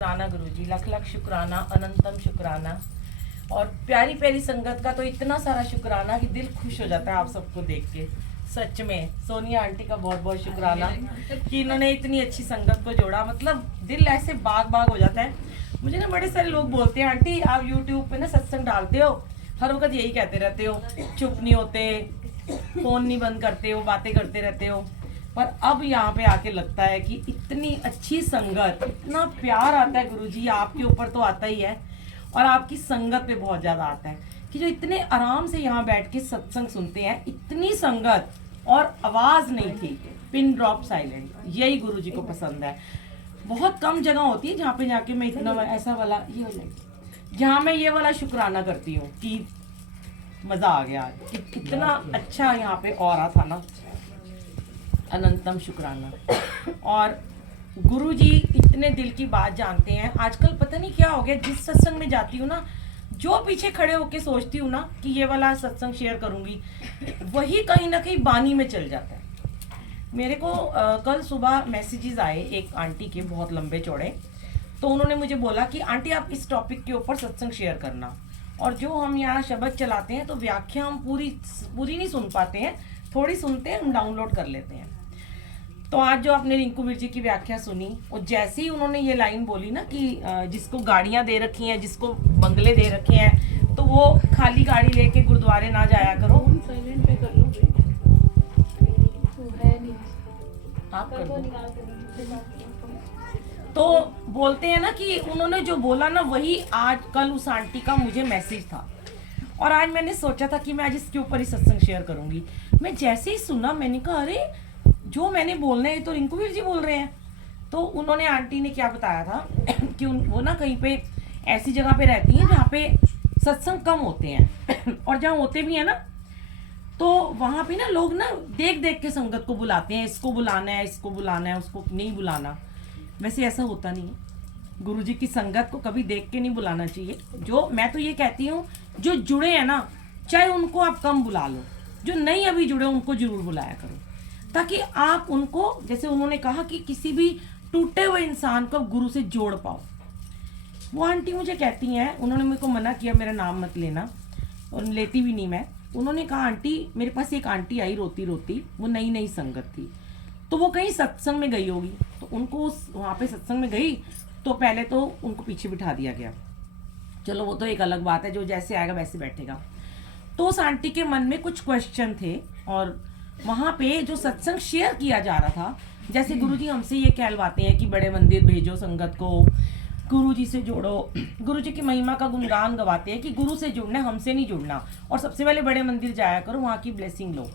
शुक्राना गुरुजी, लख लख शुक्राना, अनंतम शुक्राना। और प्यारी प्यारी संगत का तो इतना सारा शुक्राना कि दिल खुश हो जाता है आप सबको देख के। सच में सोनिया आंटी का बहुत बहुत शुक्राना कि इन्होंने इतनी अच्छी संगत को जोड़ा। मतलब दिल ऐसे बाग बाग हो जाता है। मुझे ना बड़े सारे लोग बोलते हैं, आंटी आप यूट्यूब पे ना सत्संग डालते हो, हर वक्त यही कहते रहते हो, चुप नहीं होते, फोन नहीं बंद करते हो, बातें करते रहते हो। पर अब यहाँ पे आके लगता है कि इतनी अच्छी संगत, इतना प्यार आता है गुरुजी आपके ऊपर तो आता ही है, और आपकी संगत पे बहुत ज्यादा आता है कि जो इतने आराम से यहाँ बैठ के सत्संग सुनते हैं। इतनी संगत और आवाज नहीं थी, पिन ड्रॉप साइलेंट, यही गुरुजी को पसंद है। बहुत कम जगह होती है जहाँ पे जाके मैं इतना ऐसा वाला ये हो जाए, जहाँ मैं ये वाला शुक्राना करती हूँ कि मजा आ गया कि इतना अच्छा यहाँ पे और था ना। अनंतम शुक्राना। और गुरुजी इतने दिल की बात जानते हैं। आजकल पता नहीं क्या हो गया, जिस सत्संग में जाती हूँ ना, जो पीछे खड़े होके सोचती हूँ ना कि ये वाला सत्संग शेयर करूंगी, वही कहीं ना कहीं बानी में चल जाता है। मेरे को कल सुबह मैसेजेस आए एक आंटी के, बहुत लंबे चौड़े। तो उन्होंने मुझे बोला कि आंटी आप इस टॉपिक के ऊपर सत्संग शेयर करना। और जो हम यहाँ शब्द चलाते हैं तो व्याख्या हम पूरी नहीं सुन पाते हैं, थोड़ी सुनते हैं, हम डाउनलोड कर लेते हैं। तो आज जो आपने रिंकू वीर जी की व्याख्या सुनी, और जैसे ही उन्होंने ये लाइन बोली ना कि जिसको गाड़ियां दे रखी हैं, जिसको बंगले दे रखे हैं, तो वो खाली गाड़ी लेके गुरुद्वारे ना जाया करो। साइलेंट पे कर लो, तो है नहीं, आप कर दो। तो बोलते हैं ना कि उन्होंने जो बोला ना, वही आज कल उस आंटी का मुझे मैसेज था। और आज मैंने सोचा था कि मैं आज इसके ऊपर ही सत्संग शेयर करूंगी। मैं जैसे ही सुना, मैंने कहा अरे जो मैंने बोलना है तो रिंकू वीर जी बोल रहे हैं। तो उन्होंने, आंटी ने क्या बताया था कि वो ना कहीं पे ऐसी जगह पे रहती हैं जहाँ पे सत्संग कम होते हैं, और जहाँ होते भी हैं ना, तो वहां पे ना लोग ना देख देख के संगत को बुलाते हैं, इसको बुलाना है, इसको बुलाना है, उसको नहीं बुलाना। वैसे ऐसा होता नहीं है। गुरुजी की संगत को कभी देख के नहीं बुलाना चाहिए। जो मैं तो ये कहती हूँ, जो जुड़े हैं ना, चाहे उनको आप कम बुला लो, जो नहीं अभी जुड़े उनको जरूर बुलाया करो, ताकि आप उनको, जैसे उन्होंने कहा कि किसी भी टूटे हुए इंसान को गुरु से जोड़ पाओ। वो आंटी मुझे कहती हैं, उन्होंने मेरे को मना किया मेरा नाम मत लेना, और लेती भी नहीं मैं। उन्होंने कहा आंटी, मेरे पास एक आंटी आई रोती रोती, वो नई नई संगत थी, तो वो कहीं सत्संग में गई होगी, तो उनको वहाँ पे सत्संग में गई तो पहले तो उनको पीछे बिठा दिया गया। चलो वो तो एक अलग बात है, जो जैसे आएगा वैसे बैठेगा। तो उस आंटी के मन में कुछ क्वेश्चन थे, और वहां पे जो सत्संग शेयर किया जा रहा था, जैसे गुरुजी हमसे ये कहलवाते हैं कि बड़े मंदिर भेजो संगत को, गुरुजी से जोड़ो, गुरुजी की महिमा का गुणगान गवाते हैं कि गुरु से जुड़ना, हमसे नहीं जुड़ना, और सबसे पहले बड़े मंदिर जाया करो, वहां की ब्लेसिंग लो।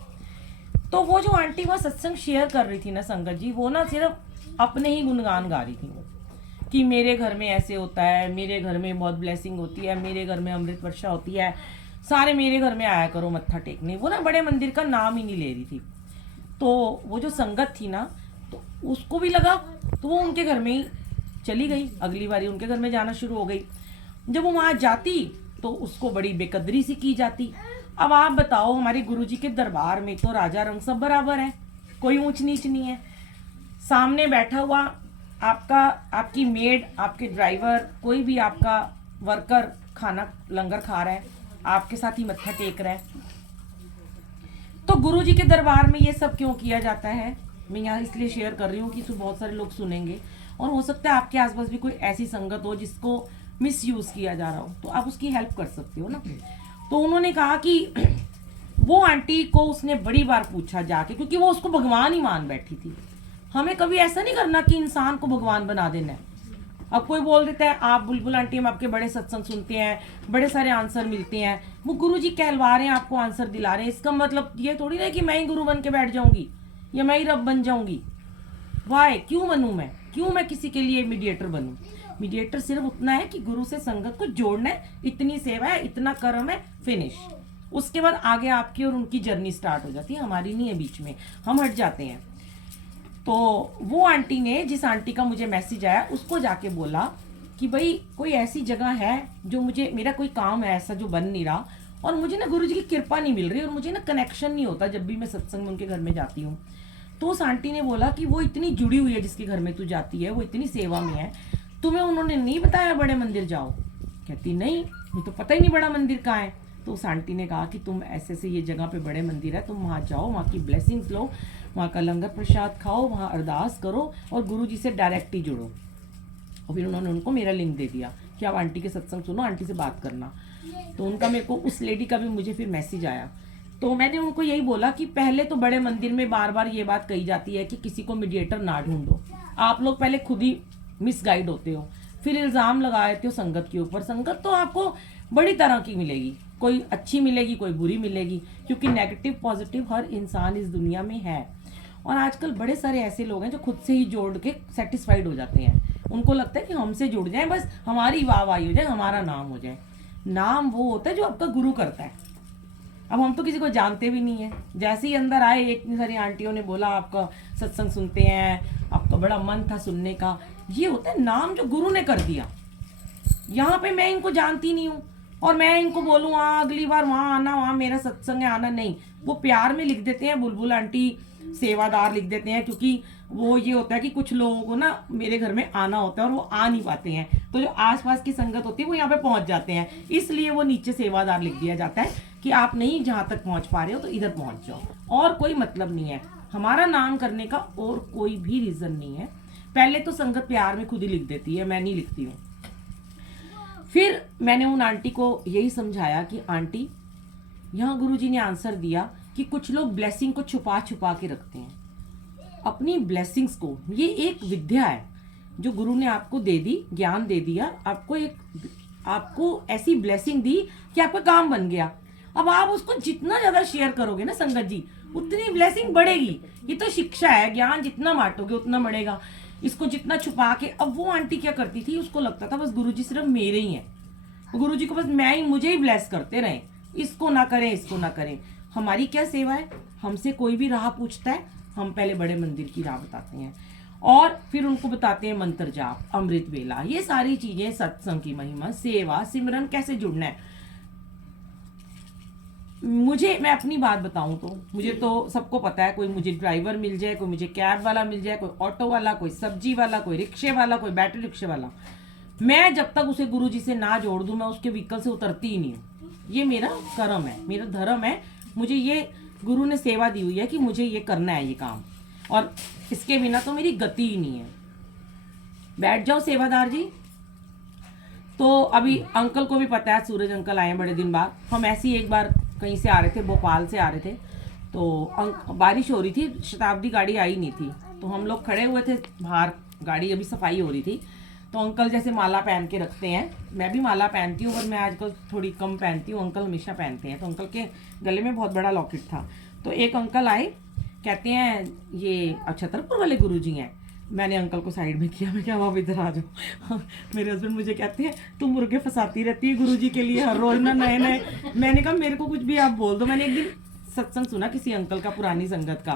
तो वो जो आंटी वहां सत्संग शेयर कर रही थी ना संगत जी, वो ना सिर्फ अपने ही गुणगान गा रही थी कि मेरे घर में ऐसे होता है, मेरे घर में बहुत ब्लेसिंग होती है, मेरे घर में अमृत वर्षा होती है, सारे मेरे घर में आया करो मत्था टेकने। वो ना बड़े मंदिर का नाम ही नहीं ले रही थी। तो वो जो संगत थी ना, तो उसको भी लगा, तो वो उनके घर में ही चली गई, अगली बारी उनके घर में जाना शुरू हो गई। जब वो वहां जाती तो उसको बड़ी बेकदरी सी की जाती। अब आप बताओ, हमारे गुरुजी के दरबार में तो राजा रंग सब बराबर है, कोई ऊंच नीच नहीं है। सामने बैठा हुआ आपका, आपकी मेड, आपके ड्राइवर, कोई भी आपका वर्कर खाना लंगर खा रहा है, आपके साथ ही मत्था टेक रहा है। तो गुरुजी के दरबार में ये सब क्यों किया जाता है, मैं यहाँ इसलिए शेयर कर रही हूँ कि बहुत सारे लोग सुनेंगे, और हो सकता है आपके आसपास भी कोई ऐसी संगत हो जिसको मिस यूज किया जा रहा हो, तो आप उसकी हेल्प कर सकते हो ना। तो उन्होंने कहा कि वो आंटी को उसने बड़ी बार पूछा जाके, क्योंकि वो उसको भगवान ही मान बैठी थी। हमें कभी ऐसा नहीं करना कि इंसान को भगवान बना देना है। अब कोई बोल देता है आप बुलबुल आंटी, हम आपके बड़े सत्संग सुनते हैं, बड़े सारे आंसर मिलते हैं, वो गुरुजी कहलवा रहे हैं, आपको आंसर दिला रहे हैं, इसका मतलब ये थोड़ी ना कि मैं ही गुरु बन के बैठ जाऊंगी या मैं ही रब बन जाऊंगी। वाई, क्यों बनूं मैं, क्यों मैं किसी के लिए मीडिएटर बनूं। मीडिएटर सिर्फ उतना है कि गुरु से संगत को जोड़ना है, इतनी सेवा है, इतना कर्म है, फिनिश। उसके बाद आगे आपकी और उनकी जर्नी स्टार्ट हो जाती है, हमारी नहीं है, बीच में हम हट जाते हैं। तो वो आंटी ने, जिस आंटी का मुझे मैसेज आया, उसको जाके बोला कि भाई कोई ऐसी जगह है जो मुझे, मेरा कोई काम है ऐसा जो बन नहीं रहा, और मुझे ना गुरुजी की कृपा नहीं मिल रही, और मुझे ना कनेक्शन नहीं होता जब भी मैं सत्संग में उनके घर में जाती हूँ। तो उस आंटी ने बोला कि वो इतनी जुड़ी हुई है जिसके घर में तू जाती है, वो इतनी सेवा में है, तुम्हें उन्होंने नहीं बताया बड़े मंदिर जाओ? कहती नहीं, मुझे तो पता ही नहीं बड़ा मंदिर कहाँ है। तो उस आंटी ने कहा कि तुम ऐसे से ये जगह पे बड़े मंदिर है, तुम वहाँ जाओ, वहाँ की ब्लेसिंग्स लो, वहाँ का लंगर प्रसाद खाओ, वहाँ अरदास करो और गुरु जी से डायरेक्ट ही जुड़ो। और फिर उन्होंने उनको मेरा लिंक दे दिया कि आप आंटी के सत्संग सुनो, आंटी से बात करना। तो उनका मेरे को उस लेडी का भी मुझे फिर मैसेज आया। तो मैंने उनको यही बोला कि पहले तो बड़े मंदिर में बार बार ये बात कही जाती है कि किसी को मीडिएटर ना ढूंढो। आप लोग पहले खुद ही मिसगाइड होते हो, फिर इल्ज़ाम लगा देते हो संगत के ऊपर। संगत तो आपको बड़ी तरह की मिलेगी, कोई अच्छी मिलेगी, कोई बुरी मिलेगी, क्योंकि नेगेटिव पॉजिटिव हर इंसान इस दुनिया में है। और आजकल बड़े सारे ऐसे लोग हैं जो खुद से ही जोड़ के सेटिस्फाइड हो जाते हैं। उनको लगता है कि हमसे जुड़ जाए, बस हमारी वाहवाही हो जाए, हमारा नाम हो जाए। नाम वो होता है जो आपका गुरु करता है। अब हम तो किसी को जानते भी नहीं है। जैसे ही अंदर आए, इतनी सारी आंटियों ने बोला आपका सत्संग सुनते हैं, आपका बड़ा मन था सुनने का। ये होता है नाम जो गुरु ने कर दिया। यहाँ पे मैं इनको जानती नहीं हूँ और मैं इनको बोलूँ अगली बार वहाँ आना, वहाँ मेरा सत्संग है, आना नहीं। वो प्यार में लिख देते हैं बुलबुल आंटी सेवादार लिख देते हैं, क्योंकि वो ये होता है कि कुछ लोगों को ना मेरे घर में आना होता है और वो आ नहीं पाते हैं, तो जो आसपास की संगत होती है वो यहाँ पे पहुंच जाते हैं, इसलिए वो नीचे सेवादार लिख दिया जाता है कि आप नहीं जहाँ तक पहुंच पा रहे हो तो इधर पहुंच जाओ। और कोई मतलब नहीं है हमारा नाम करने का, और कोई भी रीजन नहीं है। पहले तो संगत प्यार में खुद ही लिख देती है, मैं नहीं लिखती हूँ। फिर मैंने उन आंटी को यही समझाया कि आंटी, यहाँ गुरुजी ने आंसर दिया कि कुछ लोग ब्लेसिंग को छुपा छुपा के रखते हैं। अपनी ब्लेसिंग्स को, ये एक विद्या है जो गुरु ने आपको दे दी, ज्ञान दे दिया, आपको ऐसी ब्लेसिंग दी कि आपका काम बन गया। अब आप उसको जितना ज्यादा शेयर करोगे ना संगत जी, उतनी ब्लेसिंग बढ़ेगी। ये तो शिक्षा है, ज्ञान जितना बांटोगे उतना बढ़ेगा। इसको जितना छुपा के, अब वो आंटी क्या करती थी, उसको लगता था बस गुरुजी सिर्फ मेरे ही हैं, गुरुजी को बस मुझे ही ब्लेस करते रहे, इसको ना करें, इसको ना करें। हमारी क्या सेवा है? हमसे कोई भी राह पूछता है, हम पहले बड़े मंदिर की राह बताते हैं और फिर उनको बताते हैं मंत्र जाप, अमृत वेला, ये सारी चीजें, सत्संग की महिमा, सेवा, सिमरन, कैसे जुड़ना है। मैं अपनी बात बताऊं तो मुझे तो सबको पता है, कोई मुझे ड्राइवर मिल जाए, कोई मुझे कैब वाला मिल जाए, कोई ऑटो वाला, कोई सब्जी वाला, कोई रिक्शे वाला, कोई बैटरी रिक्शे वाला, मैं जब तक उसे गुरुजी से ना जोड़ दूं, मैं उसके व्हीकल से उतरती ही नहीं हूँ। ये मेरा कर्म है, मेरा धर्म है। मुझे ये गुरु ने सेवा दी हुई है कि मुझे ये करना है, ये काम, और इसके बिना तो मेरी गति ही नहीं है। बैठ जाओ सेवादार जी। तो अभी अंकल को भी पता है, सूरज अंकल आए बड़े दिन बाद। हम ऐसे ही एक बार कहीं से आ रहे थे, भोपाल से आ रहे थे, तो बारिश हो रही थी, शताब्दी गाड़ी आई नहीं थी, तो हम लोग खड़े हुए थे बाहर, गाड़ी अभी सफाई हो रही थी। तो अंकल जैसे माला पहन के रखते हैं, मैं भी माला पहनती हूँ, पर मैं आजकल थोड़ी कम पहनती हूँ, अंकल हमेशा पहनते हैं। तो अंकल के गले में बहुत बड़ा लॉकेट था। तो एक अंकल आए, कहते हैं ये छतरपुर वाले गुरुजी हैं। मैंने अंकल को साइड में किया, मैं क्या आप इधर आ जाओ। मेरे हस्बैंड मुझे कहते हैं तुम मुर्गे फंसाती रहती है गुरुजी के लिए हर रोज ना नए नए। मैंने कहा मेरे को कुछ भी आप बोल दो। मैंने एक दिन सत्संग सुना किसी अंकल का, पुरानी संगत का,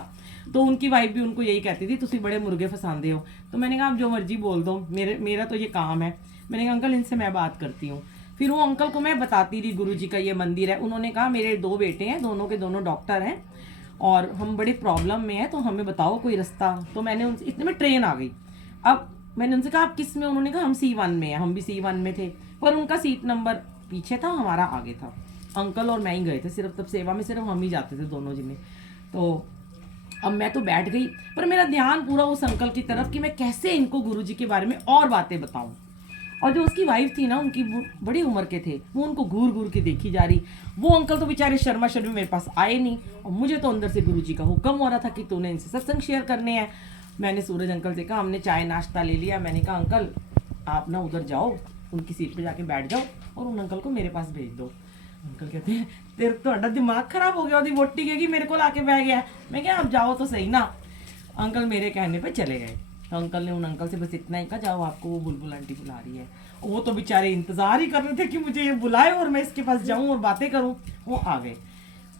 तो उनकी वाइफ भी उनको यही कहती थी, तुसी बड़े मुर्गे फंसाते हो। तो मैंने कहा आप जो मर्जी बोल दो, मेरा तो ये काम है। मैंने कहा अंकल इनसे मैं बात करती हूँ। फिर वो अंकल को मैं बताती थी गुरुजी का ये मंदिर है। उन्होंने कहा मेरे 2 बेटे हैं, दोनों के दोनों डॉक्टर हैं और हम बड़ी प्रॉब्लम में हैं, तो हमें बताओ कोई रास्ता। तो मैंने उनसे, इतने में ट्रेन आ गई। अब मैंने उनसे कहा आप किस में? उन्होंने कहा हम C1 में हैं। हम भी C1 में थे, पर उनका सीट नंबर पीछे था, हमारा आगे था। अंकल और मैं ही गए थे सिर्फ, तब सेवा में सिर्फ हम ही जाते थे दोनों जने। तो अब मैं तो बैठ गई, पर मेरा ध्यान पूरा उस अंकल की तरफ कि मैं कैसे इनको गुरुजी के बारे में और बातें बताऊं। और जो उसकी वाइफ थी ना, उनकी बड़ी उम्र के थे, वो उनको घूर घूर के देखी जा रही। वो अंकल तो बेचारे शर्मा शर्मी मेरे पास आए नहीं, और मुझे तो अंदर से गुरुजी का हुक्म हो रहा था कि तूने इनसे सत्संग शेयर करने हैं। मैंने सूरज अंकल से कहा, हमने चाय नाश्ता ले लिया, मैंने कहा अंकल आप ना उधर जाओ, उनकी सीट पे जाके बैठ जाओ और उन अंकल को मेरे पास भेज दो। अंकल कहते हैं तेरे तो दिमाग खराब हो गया, ओदी वोटी गई मेरे को लाके बह गया। मैं क्या, आप जाओ तो सही ना। अंकल मेरे कहने पे चले गए। तो अंकल ने उन अंकल से बस इतना ही कहा, जाओ आपको वो बुलबुल आंटी बुला रही है। वो तो बेचारे इंतजार ही कर रहे थे कि मुझे ये बुलाए और मैं इसके पास जाऊं और बातें करूं। वो आ गए।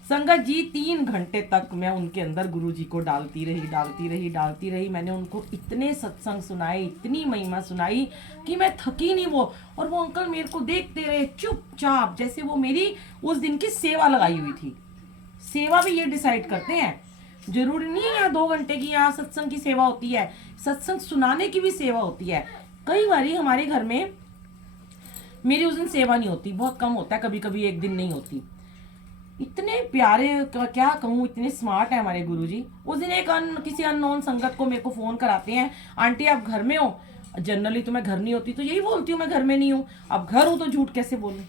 संगत जी 3 घंटे तक मैं उनके अंदर गुरुजी को डालती रही। मैंने उनको इतने सत्संग सुनाए, इतनी महिमा सुनाई कि मैं थकी नहीं। और वो अंकल मेरे को देखते रहे चुपचाप, जैसे वो मेरी उस दिन की सेवा लगाई हुई थी। सेवा भी ये डिसाइड करते हैं, जरूरी नहीं है यहाँ 2 घंटे की यहाँ सत्संग की सेवा होती है, सत्संग सुनाने की भी सेवा होती है। कई बारी हमारे घर में मेरी उस दिन सेवा नहीं होती, बहुत कम होता है, कभी कभी एक दिन नहीं होती। इतने प्यारे, क्या कहूँ, इतने स्मार्ट है हमारे गुरुजी। उस दिन एक किसी अननोन संगत को मेरे को फोन कराते हैं, आंटी आप घर में हो? जनरली तो मैं घर नहीं होती, तो यही बोलती हूँ मैं घर में नहीं हूँ। अब घर हूँ तो झूठ कैसे बोलूँ,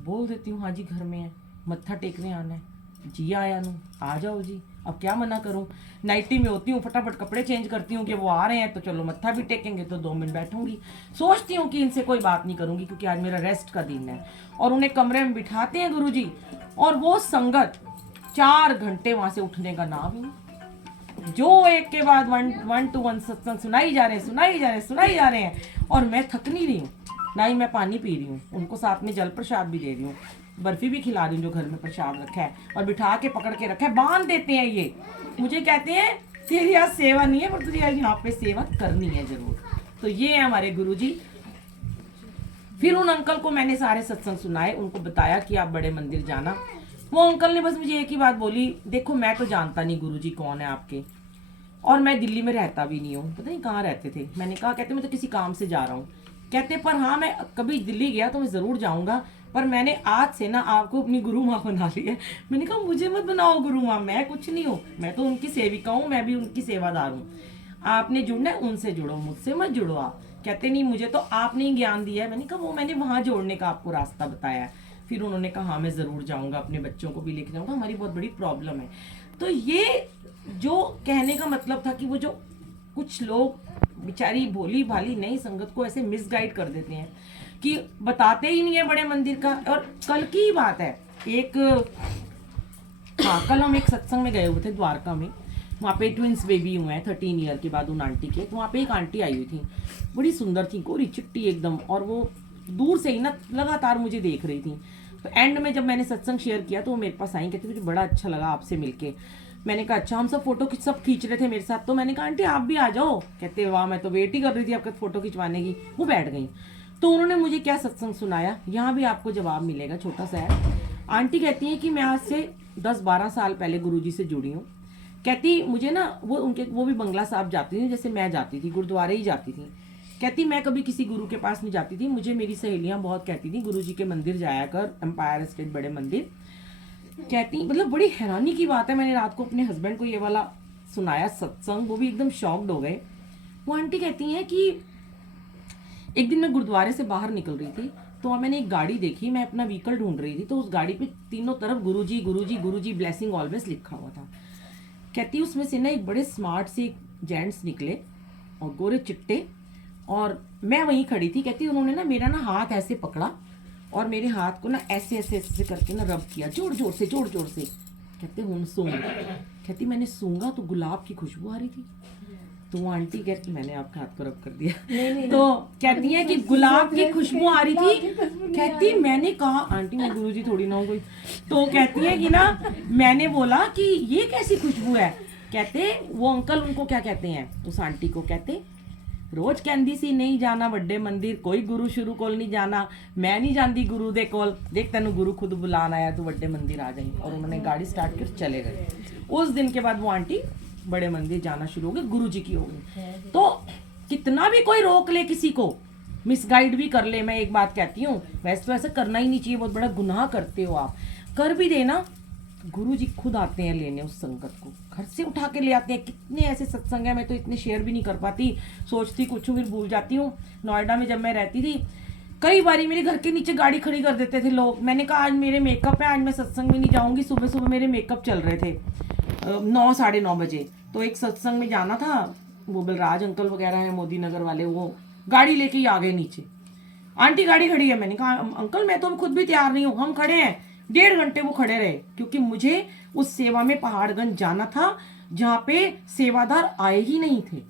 बोल देती हूँ हाँ जी घर में है, मत्था टेकने आना है। जी आया नू, आ जाओ जी, अब क्या मना करूँ। नाइटी में होती हूँ, फटाफट कपड़े चेंज करती हूँ कि वो आ रहे हैं तो चलो मत्था भी टेकेंगे, तो 2 मिनट बैठूंगी। सोचती हूँ कि इनसे कोई बात नहीं करूंगी क्योंकि आज मेरा रेस्ट का दिन है। और उन्हें कमरे में बिठाते हैं गुरुजी, और वो संगत 4 घंटे वहां से उठने का नाम ही नहीं। जो एक के बाद वन टू वन सत्संग सुनाई जा रहे हैं, सुनाई जा रहे हैं, और मैं थक नहीं रही हूँ, ना ही मैं पानी पी रही हूँ। उनको साथ में जल प्रसाद भी दे रही हूँ, बर्फी भी खिला रही हूँ जो घर में प्रसाद रखा है, और बिठा के पकड़ के रखा है, बांध देते हैं। ये मुझे कहते हैं तेरी आज सेवा नहीं है, पर तुझे आज यहाँ पे सेवा करनी है जरूर। तो ये है हमारे गुरुजी। फिर उन अंकल को मैंने सारे सत्संग सुनाए, उनको बताया कि आप बड़े मंदिर जाना। वो अंकल ने बस मुझे एक ही बात बोली, देखो मैं तो जानता नहीं गुरुजी कौन है आपके, और मैं दिल्ली में रहता भी नहीं हूँ, पता नहीं कहाँ रहते थे। मैंने कहा, कहते मैं तो किसी काम से जा रहा हूँ। कहते पर हाँ मैं कभी दिल्ली गया तो मैं ज़रूर जाऊँगा, पर मैंने आज से ना आपको अपनी गुरु माँ बना ली है। मैंने कहा मुझे मत बनाओ गुरु माँ, मैं कुछ नहीं हूँ, मैं तो उनकी सेविका हूँ, मैं भी उनकी सेवादार हूँ। आपने जुड़ना है उनसे जुड़ो, मुझसे मत जुड़ो आप। कहते नहीं मुझे तो आपने ही ज्ञान दिया है। मैंने कहा वो मैंने वहाँ जोड़ने का आपको रास्ता बताया है। फिर उन्होंने कहा हाँ मैं ज़रूर जाऊँगा, अपने बच्चों को भी लेके जाऊँगा, हमारी बहुत बड़ी प्रॉब्लम है। तो ये जो कहने का मतलब था कि वो जो कुछ लोग बेचारी भोली भाली नई संगत को ऐसे मिसगाइड कर देते हैं कि बताते ही नहीं है बड़े मंदिर का। और कल की ही बात है, कल हम एक सत्संग में गए हुए थे द्वारका में, वहाँ पे ट्विंस बेबी हुए हैं 13 ईयर के बाद उन आंटी के। तो वहाँ पे एक आंटी आई हुई थी, बड़ी सुंदर थी, गोरी चिट्टी एकदम, और वो दूर से ही ना लगातार मुझे देख रही थी। तो एंड में जब मैंने सत्संग शेयर किया तो वो मेरे पास आई, कहती मुझे बड़ा अच्छा लगा आपसे मिलके। मैंने कहा अच्छा, हम सब फोटो सब खींच रहे थे मेरे साथ, तो मैंने कहा आंटी आप भी आ जाओ। कहते वाह मैं तो वेट ही कर रही थी आपका फोटो खिंचवाने की। वो बैठ गई। तो उन्होंने मुझे क्या सत्संग सुनाया, यहाँ भी आपको जवाब मिलेगा, छोटा सा है। आंटी कहती हैं कि मैं आज से 10-12 साल पहले गुरुजी से जुड़ी हूँ। कहती मुझे ना वो भी बंगला साहब जाती थी जैसे मैं जाती थी, गुरुद्वारे ही जाती थी। कहती मैं कभी किसी गुरु के पास नहीं जाती थी, मुझे मेरी सहेलियां बहुत कहती थी गुरुजी के मंदिर जाया कर, एम्पायर स्टेट बड़े मंदिर। कहती मतलब बड़ी हैरानी की बात है, मैंने रात को अपने हस्बैंड को ये वाला सुनाया सत्संग, वो भी एकदम शॉक्ड हो गए। वो आंटी कहती हैं कि एक दिन मैं गुरुद्वारे से बाहर निकल रही थी तो मैंने एक गाड़ी देखी, मैं अपना व्हीकल ढूंढ रही थी, तो उस गाड़ी पे तीनों तरफ गुरुजी गुरुजी गुरुजी ब्लेसिंग ऑलवेज लिखा हुआ था। कहती उसमें से ना एक बड़े स्मार्ट से जेंट्स निकले और गोरे चिट्टे, और मैं वहीं खड़ी थी। कहती उन्होंने ना मेरा ना हाथ ऐसे पकड़ा और मेरे हाथ को ना ऐसे ऐसे ऐसे करके ना रब किया, जोर जोर से जोर जोर से। कहते हुन सूंघ। कहती मैंने सूंघा तो गुलाब की खुशबू आ रही थी। तो वो आंटी कहती मैंने आपके हाथ को रब कर दिया। तो कहती है कि गुलाब की खुशबू आ रही थी। कहती मैंने कहा आंटी मैं गुरुजी थोड़ी ना हूँ कोई। तो कहती है कि ना मैंने बोला कि ये कैसी खुशबू है। कहते वो अंकल उनको क्या कहते हैं, उस आंटी को कहते रोज कहती सी नहीं जाना बड़े मंदिर, कोई गुरु शुरू कोल नहीं जाना, मैं नहीं जाती गुरु दे कोल, देख तेन गुरु खुद बुलान आया तू बड़े मंदिर आ जाए। और उन्होंने गाड़ी स्टार्ट कर चले गए। उस दिन के बाद वो आंटी बड़े मंदिर जाना शुरू हो गए, गुरु जी की हो गई। तो कितना भी कोई रोक ले किसी को, मिसगाइड भी कर ले, मैं एक बात कहती हूँ वैसे तो ऐसा करना ही नहीं चाहिए, बहुत बड़ा गुनाह करते हो आप। कर भी देना, गुरु जी खुद आते हैं लेने उस संगत को, घर से उठा के ले आते हैं। कितने ऐसे सत्संग है, मैं तो इतने शेयर भी नहीं कर पाती, सोचती कुछ हूँ फिर भूल जाती हूँ। नोएडा में जब मैं रहती थी कई बारी मेरे घर के नीचे गाड़ी खड़ी कर देते थे लोग। मैंने कहा आज मेरे मेकअप है, आज मैं सत्संग में नहीं जाऊंगी। सुबह सुबह मेरे मेकअप चल रहे थे 9-9:30 बजे, तो एक सत्संग में जाना था, वो बलराज अंकल वगैरह है मोदी नगर वाले, वो गाड़ी लेके ही आ गए नीचे। आंटी गाड़ी खड़ी है, मैंने कहा अंकल मैं तो खुद भी तैयार नहीं हूँ, हम खड़े हैं। 1.5 घंटे वो खड़े रहे क्योंकि मुझे उस सेवा में पहाड़गंज जाना था जहाँ पे सेवादार आए ही नहीं थे।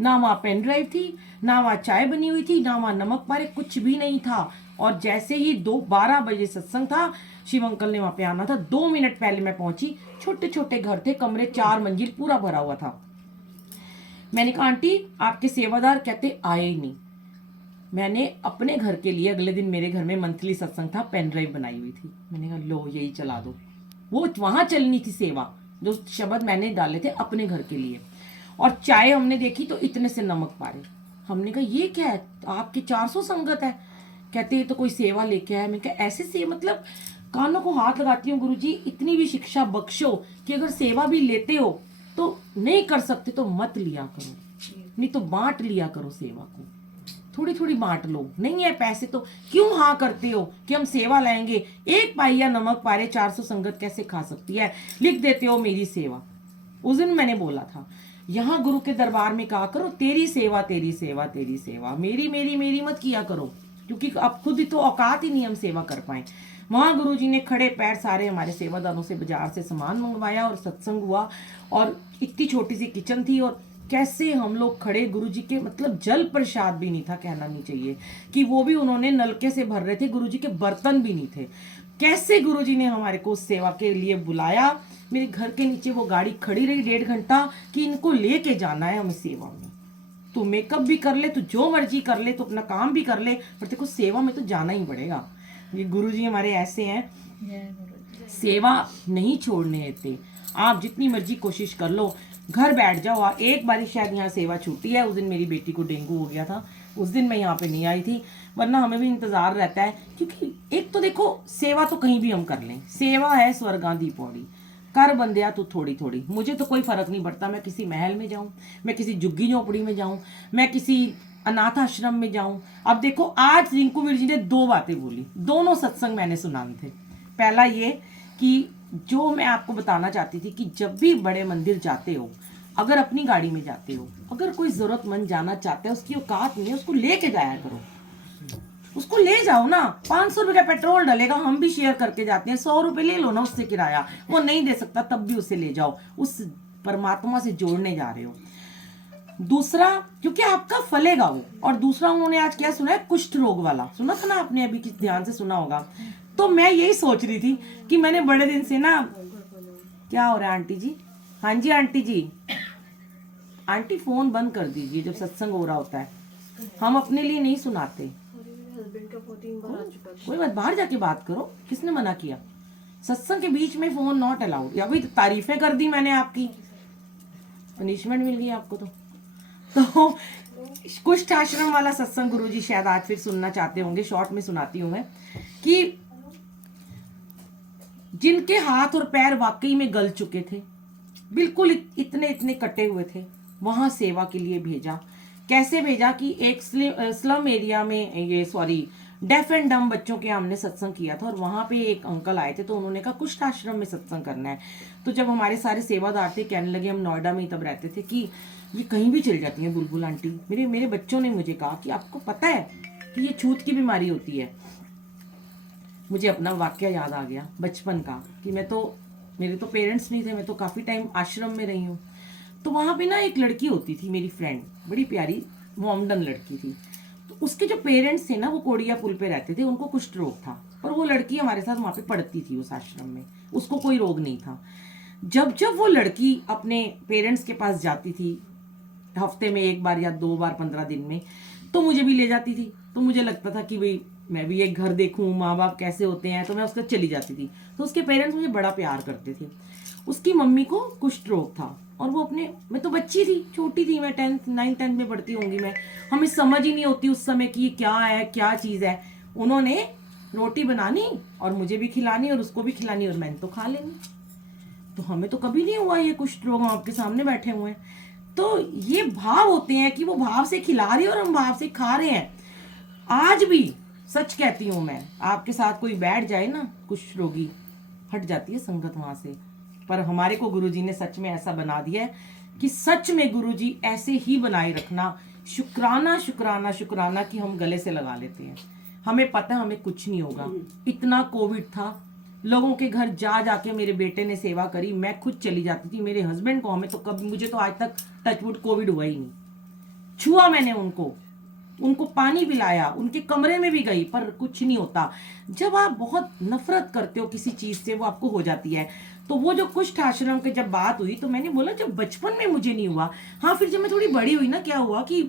ना वहाँ पेन ड्राइव थी, ना वहाँ चाय बनी हुई थी, ना वहाँ नमक पारे, कुछ भी नहीं था। और जैसे ही 12 बजे सत्संग था, शिव अंकल ने वहाँ पे आना था, 2 मिनट पहले मैं पहुंची। छोटे छोटे घर थे, कमरे 4 मंजिल पूरा भरा हुआ था। मैंने कहा आंटी आपके सेवादार, कहते आए ही नहीं। मैंने अपने घर के लिए अगले दिन मेरे घर में मंथली सत्संग था, पेन ड्राइव बनाई हुई थी। मैंने कहा लो यही चला दो। वो वहां चलनी थी सेवा, जो शब्द मैंने डाले थे अपने घर के लिए। और चाय हमने देखी तो इतने से नमक पारे, हमने कहा ये क्या है, आपके 400 संगत है। कहते ये तो कोई सेवा लेके आया। मैं कहा ऐसे से मतलब कानों को हाथ लगाती हूँ, गुरुजी इतनी भी शिक्षा बख्शो कि अगर सेवा भी लेते हो तो नहीं कर सकते तो मत लिया करो, नहीं तो बांट लिया करो सेवा को, थोड़ी थोड़ी बांट लो। नहीं है पैसे तो क्यों हाँ करते हो कि हम सेवा लाएंगे, एक पाइया नमक पारे 400 संगत कैसे खा सकती है, लिख देते हो मेरी सेवा। उस दिन मैंने बोला था यहाँ गुरु के दरबार में कहा करो तेरी सेवा तेरी सेवा तेरी सेवा, मेरी मेरी मेरी मत किया करो, क्योंकि अब खुद ही तो औकात ही नहीं हम सेवा कर पाए। वहाँ गुरुजी ने खड़े पैर सारे हमारे सेवादारों से बाजार से सामान मंगवाया और सत्संग हुआ। और इतनी छोटी सी किचन थी और कैसे हम लोग खड़े, गुरुजी के मतलब जल प्रसाद भी नहीं था, कहना नहीं चाहिए कि वो भी उन्होंने नलके से भर रहे थे, गुरुजी के बर्तन भी नहीं थे। कैसे गुरुजी ने हमारे को उस सेवा के लिए बुलाया। मेरे घर के नीचे वो गाड़ी खड़ी रही 1.5 घंटा कि इनको लेके जाना है हमें सेवा में। तू मेकअप भी कर ले, तू जो मर्जी कर ले, तू अपना काम भी कर ले, पर तेरे को सेवा में तो जाना ही पड़ेगा। ये गुरुजी हमारे ऐसे हैं, सेवा नहीं छोड़ने देते। आप जितनी मर्जी कोशिश कर लो, घर बैठ जाओ। एक बारी शायद यहाँ सेवा छूटी है, उस दिन मेरी बेटी को डेंगू हो गया था, उस दिन मैं यहाँ पे नहीं आई थी, वरना हमें भी इंतजार रहता है। क्योंकि एक तो देखो सेवा तो कहीं भी हम कर लें, सेवा है स्वर्गां दी पौड़ी, कर बंदिया तू थोड़ी थोड़ी। मुझे तो कोई फर्क नहीं पड़ता, मैं किसी महल में जाऊं, मैं किसी झुग्गी झोपड़ी में जाऊं, मैं किसी अनाथ आश्रम में जाऊं। अब देखो आज रिंकू वीर जी ने 2 बातें बोली, दोनों सत्संग मैंने सुनाने थे। पहला ये कि जो मैं आपको बताना चाहती थी कि जब भी बड़े मंदिर जाते हो, अगर अपनी गाड़ी में जाते हो, अगर कोई जरूरतमंद जाना चाहता है, उसकी औकात नहीं है, उसको लेके जाया करो, उसको ले जाओ ना। 500 रुपये का पेट्रोल डलेगा, हम भी शेयर करके जाते हैं, 100 रुपये ले लो ना उससे किराया, वो नहीं दे सकता तब भी उसे ले जाओ, उस परमात्मा से जोड़ने जा रहे हो। दूसरा क्योंकि आपका फलेगा वो। और दूसरा उन्होंने आज क्या सुना है, कुष्ठ रोग वाला सुना था ना आपने, अभी किस ध्यान से सुना होगा। तो मैं यही सोच रही थी कि मैंने बड़े दिन से ना, क्या हो रहा है आंटी जी? हाँ जी आंटी जी, आंटी फोन बंद कर दीजिए जब सत्संग हो रहा होता है, हम अपने लिए नहीं सुनाते। कोई बात, बाहर जाके बात करो, किसने मना किया? सत्संग के बीच में फोन नॉट अलाउड। या भाई तारीफें कर दी मैंने आपकी, पनिशमेंट मिल गई आपको। तो कुष्ठ आश्रम वाला सत्संग गुरुजी शायद आज फिर सुनना चाहते होंगे, शॉर्ट में सुनाती हूं मैं कि जिनके हाथ और पैर वाकई में गल चुके थे, बिल्कुल इतने इतने कटे हुए थे, वहां सेवा के लिए भेजा। कैसे भेजा कि एक स्लम एरिया में, ये सॉरी डेफ एंड डम बच्चों के हमने सत्संग किया था, और वहां पे एक अंकल आए थे, तो उन्होंने कहा कुष्ठ आश्रम में सत्संग करना है। तो जब हमारे सारे सेवादार थे, कहने लगे, हम नोएडा में ही तब रहते थे, कि ये कहीं भी चल जाती हैं बुलबुल आंटी। मेरे बच्चों ने मुझे कहा कि आपको पता है कि ये छूत की बीमारी होती है। मुझे अपना वाक्य याद आ गया बचपन का, कि मेरे तो पेरेंट्स नहीं थे, मैं तो काफ़ी टाइम आश्रम में रही हूँ। तो वहाँ पे ना एक लड़की होती थी मेरी फ्रेंड, बड़ी प्यारी मोमडन लड़की थी। तो उसके जो पेरेंट्स थे ना, वो कोड़िया पुल पे रहते थे, उनको कुष्ठ रोग था, और वो लड़की हमारे साथ वहाँ पे पढ़ती थी उस आश्रम में, उसको कोई रोग नहीं था। जब जब वो लड़की अपने पेरेंट्स के पास जाती थी, हफ्ते में 1 बार या 2 बार 15 दिन में, तो मुझे भी ले जाती थी। तो मुझे लगता था कि भाई मैं भी एक घर देखूं, माँ बाप कैसे होते हैं, तो मैं उसके चली जाती थी। तो उसके पेरेंट्स मुझे बड़ा प्यार करते थे। उसकी मम्मी को कुष्ठ रोग था, और वो मैं तो बच्ची थी, छोटी थी, मैं 9th-10th में पढ़ती होंगी मैं, हमें समझ ही नहीं होती उस समय कि ये क्या है, क्या चीज़ है। उन्होंने रोटी बनानी और मुझे भी खिलानी और उसको भी खिलानी, और मैंने तो खा लेनी। तो हमें तो कभी नहीं हुआ ये कुष्ठ रोग, हम आपके सामने बैठे हुए हैं। तो ये भाव होते हैं कि वो भाव से खिला रही है और हम भाव से खा रहे हैं। आज भी सच कहती हूँ मैं, आपके साथ कोई बैठ जाए ना कुष्ठ रोगी, हट जाती है संगत वहां से। पर हमारे को गुरुजी ने सच में ऐसा बना दिया है कि सच में गुरुजी ऐसे ही बनाए रखना। शुक्राना शुक्राना शुक्राना कि हम गले से लगा लेते हैं। हमें पता है हमें कुछ नहीं होगा। इतना कोविड था, लोगों के घर जा जाके मेरे बेटे ने सेवा करी, मैं खुद चली जाती थी। मेरे हस्बैंड को, हमें तो कभी, मुझे तो आज तक टचवुड कोविड हुआ ही नहीं। छुआ मैंने उनको पानी पिलाया, उनके कमरे में भी गई, पर कुछ नहीं होता। जब आप बहुत नफरत करते हो किसी चीज से, वो आपको हो जाती है। तो वो जो कुष्ठ आश्रम के जब बात हुई, तो मैंने बोला जब बचपन में मुझे नहीं हुआ, हाँ फिर जब मैं थोड़ी बड़ी हुई ना, क्या हुआ कि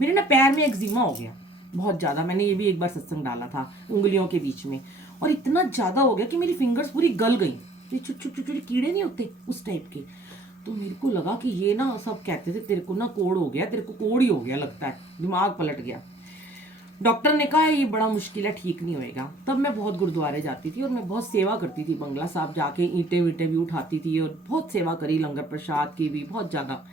मेरे ना पैर में एक्जिमा हो गया बहुत ज्यादा। मैंने ये भी एक बार सत्संग डाला था, उंगलियों के बीच में, और इतना ज्यादा हो गया कि मेरी फिंगर्स पूरी गल गई। ये छोटे छोटे कीड़े नहीं होते उस टाइप के। तो मेरे को लगा कि ये ना सब कहते थे तेरे को ना कोड़ हो गया, तेरे को कोड़ ही हो गया लगता है, दिमाग पलट गया। डॉक्टर ने कहा ये बड़ा मुश्किल है, ठीक नहीं होएगा। तब मैं बहुत गुरुद्वारे जाती थी और मैं बहुत सेवा करती थी, बंगला साहब जाके ईंटें वीटें भी उठाती थी और बहुत सेवा करी, लंगर प्रसाद की भी बहुत ज़्यादा।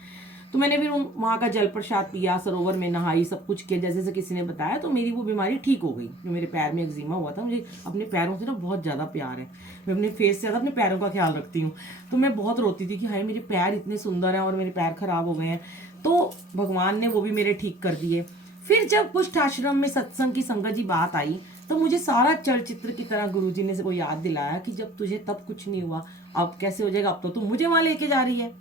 तो मैंने फिर वहाँ का जल प्रसाद पिया, सरोवर में नहाई, सब कुछ किया जैसे जैसे किसी ने बताया। तो मेरी वो बीमारी ठीक हो गई, जो मेरे पैर में एक्जिमा हुआ था। मुझे अपने पैरों से ना बहुत ज़्यादा प्यार है, मैं अपने फेस से ज़्यादा अपने पैरों का ख्याल रखती हूँ। तो मैं बहुत रोती थी कि हाय मेरे पैर इतने सुंदर हैं और मेरे पैर खराब हो गए हैं। तो भगवान ने वो भी मेरे ठीक कर दिए। फिर जब कुछ आश्रम में सत्संग की संगत जी बात आई, तो मुझे सारा चलचित्र की तरह गुरुजी ने वो याद दिलाया कि जब तुझे तब कुछ नहीं हुआ, अब कैसे हो जाएगा, अब तो तुम मुझे वहां लेके जा रही है।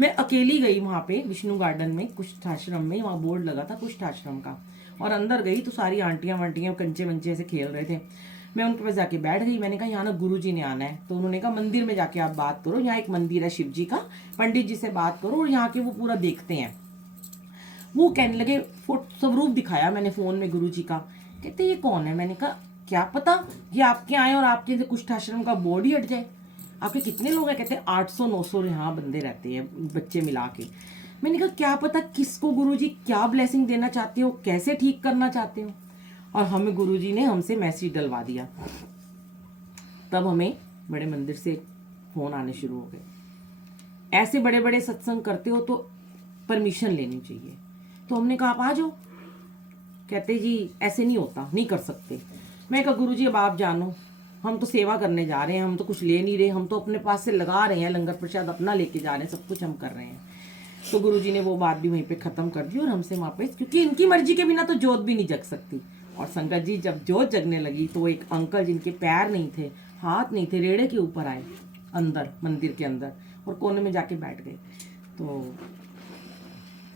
मैं अकेली गई वहां पे विष्णु गार्डन में, कुछ आश्रम में, वहां बोर्ड लगा था कुछ आश्रम का, और अंदर गई तो सारी आंटियां वांटियां कंचे वंचे ऐसे खेल रहे थे। मैं उनके पास जाके बैठ गई। मैंने कहा यहाँ ना गुरुजी ने आना है। तो उन्होंने कहा मंदिर में जाके आप बात करो, यहाँ एक मंदिर है शिव जी का, पंडित जी से बात करो और यहाँ के वो पूरा देखते हैं। वो कहने लगे, स्वरूप दिखाया मैंने फोन में गुरुजी का। कहते ये कौन है? मैंने कहा क्या पता, ये आपके आए और आपके कुछ आश्रम का बोर्ड ही हट जाए। आपके कितने लोग हैं? कहते 800-900 यहाँ बंदे रहते हैं, बच्चे मिला के। मैंने कहा क्या पता किसको गुरुजी क्या ब्लेसिंग देना चाहते हो, कैसे ठीक करना चाहते हो। और हमें गुरुजी ने हमसे मैसेज डलवा दिया। तब हमें बड़े मंदिर से फोन आने शुरू हो गए, ऐसे बड़े बड़े सत्संग करते हो तो परमिशन लेनी चाहिए। तो हमने कहा आप आ जाओ। कहते जी ऐसे नहीं होता, नहीं कर सकते। मैं कहा गुरुजी अब आप जानो, हम तो सेवा करने जा रहे हैं, हम तो कुछ ले नहीं रहे, हम तो अपने पास से लगा रहे हैं, लंगर प्रसाद अपना लेके जा रहे हैं, सब कुछ हम कर रहे हैं। तो गुरुजी ने वो बात भी वहीं पे खत्म कर दी और हमसे वापस, क्योंकि इनकी मर्जी के बिना तो जोत भी नहीं जग सकती। और संगत जी जब जोत जगने लगी तो एक अंकल जिनके पैर नहीं थे, हाथ नहीं थे, रेड़े के ऊपर आए अंदर, मंदिर के अंदर, और कोने में जाके बैठ गए। तो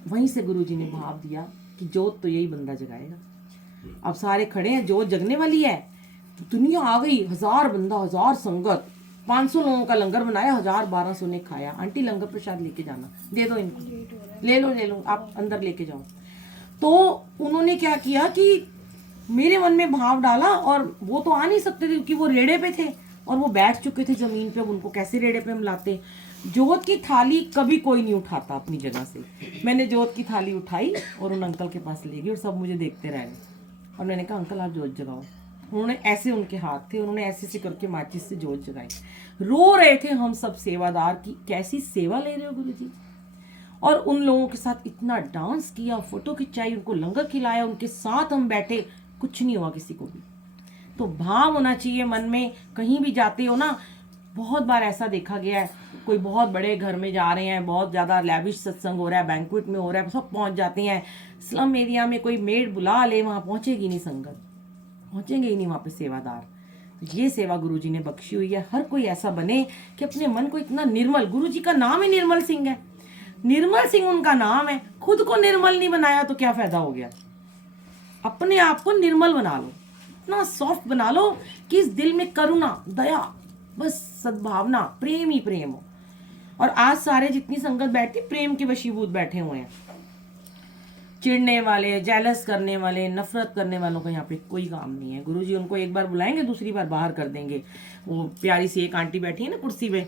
वहीं से गुरुजी ने भाव दिया कि जोत तो यही बंदा जगाएगा। अब सारे खड़े हैं, जोत जगने वाली है, तो दुनिया आ गई, 1000 बंदा, 1000 संगत, 500 लोगों का लंगर बनाया, 1000-1200 ने खाया। आंटी लंगर प्रसाद लेके जाना, दे दो इनको, ले लो आप अंदर लेके जाओ। तो उन्होंने क्या किया कि मेरे मन में भाव डाला, और वो तो आ नहीं सकते थे क्योंकि वो रेड़े पे थे और वो बैठ चुके थे जमीन पे, उनको कैसे रेड़े पे हम लाते। जोत की थाली कभी कोई नहीं उठाता अपनी जगह से। मैंने जोत की थाली उठाई और उन अंकल के पास ले गई और सब मुझे देखते रहे। और मैंने कहा अंकल आप जोत जगाओ। उन्होंने ऐसे, उनके हाथ थे, उन्होंने ऐसे ऐसे करके माचिस से जोत जगाई। रो रहे थे हम सब सेवादार की कैसी सेवा ले रहे हो गुरुजी। और उन लोगों के साथ इतना डांस किया, फोटो खिंचाई, उनको लंगर खिलाया, उनके साथ हम बैठे, कुछ नहीं हुआ किसी को भी। तो भाव होना चाहिए मन में। कहीं भी जाते हो ना, बहुत बार ऐसा देखा गया है, कोई बहुत बड़े घर में जा रहे हैं, बहुत ज़्यादा लैविश सत्संग हो रहा है, बैंक्वेट में हो रहा है, सब पहुंच जाते हैं। स्लम एरिया में कोई मेड बुला ले, वहाँ पहुंचेगी नहीं संगत, पहुंचेंगे ही नहीं वहाँ पे सेवादार। ये सेवा गुरुजी ने बख्शी हुई है। हर कोई ऐसा बने कि अपने मन को इतना निर्मल, गुरुजी का नाम ही निर्मल सिंह है, निर्मल सिंह उनका नाम है। खुद को निर्मल नहीं बनाया तो क्या फायदा हो गया। अपने आप को निर्मल बना लो, इतना सॉफ्ट बना लो कि इस दिल में करुणा, दया, बस सद्भावना, प्रेम ही प्रेम हो। और आज सारे जितनी संगत बैठती प्रेम के वशीभूत बैठे हुए हैं। चिढ़ने वाले, जेलस करने वाले, नफरत करने वालों का यहाँ पे कोई काम नहीं है। गुरुजी उनको एक बार बुलाएंगे, दूसरी बार बाहर कर देंगे। वो प्यारी सी एक आंटी बैठी है ना कुर्सी पे,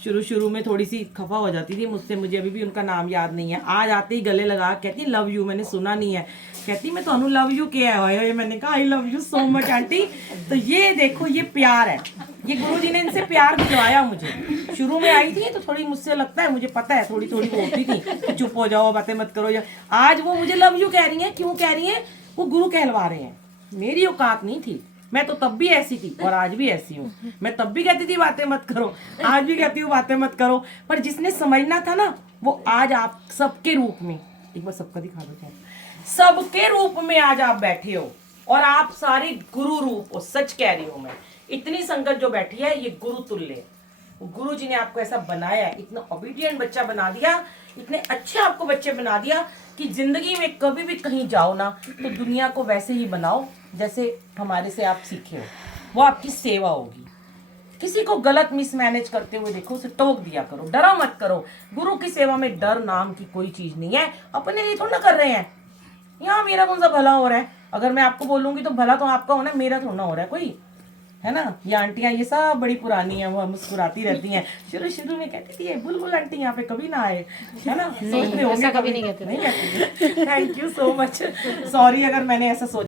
शुरू में थोड़ी सी खफा हो जाती थी मुझसे, मुझे अभी भी उनका नाम याद नहीं है। आज आते ही गले लगा कहती लव यू, मैंने सुना नहीं है, कहती मैं तो लव यू क्या है। मैंने कहा I love you so much aunty. तो ये देखो, ये प्यार है, ये गुरुजी ने इनसे प्यार दिलवाया मुझे। शुरू में आई थी तो थोड़ी, मुझसे लगता है, मुझे पता है, थोड़ी थोड़ी वो होती थी, चुप हो जाओ, बातें मत करो। आज वो मुझे लव यू कह रही हैं। क्यों कह रही हैं? वो गुरु कहलवा रहे हैं। मेरी औकात नहीं थी, मैं तो तब भी ऐसी थी और आज भी ऐसी हूँ। मैं तब भी कहती थी बातें मत करो, आज भी कहती हूँ बातें मत करो। पर जिसने समझना था ना, वो आज आप सबके रूप में, एक बार सबका दिखा दो, क्या सबके रूप में आज आप बैठे हो और आप सारे गुरु रूप हो। सच कह रही हूँ मैं, इतनी संगत जो बैठी है ये गुरु तुल्य है। गुरु जी ने आपको ऐसा बनाया है, इतना ओबीडियंट बच्चा बना दिया, इतने अच्छे आपको बच्चे बना दिया कि जिंदगी में कभी भी कहीं जाओ ना तो दुनिया को वैसे ही बनाओ जैसे हमारे से आप सीखे हो। वो आपकी सेवा होगी। किसी को गलत मिसमैनेज करते हुए देखो, उसे टोक दिया करो, डरा मत करो। गुरु की सेवा में डर नाम की कोई चीज नहीं है। अपने लिए थोड़ा ना कर रहे हैं, यहाँ मेरा कौन सा भला हो रहा है। अगर मैं आपको बोलूंगी तो भला तो आपका होना है, मेरा थोड़ा ना हो रहा है कोई। है ना। ये आंटियां ये सब बड़ी पुरानी है, वो मुस्कुराती रहती हैं। शुरू शुरू में कहती थी ये बुलबुल आंटी यहाँ पे कभी ना आए, है ना, सोचते होंगे ऐसा कभी नहीं कहते। नहीं कहती। Thank you so much, sorry अगर मैंने ऐसा सोचा।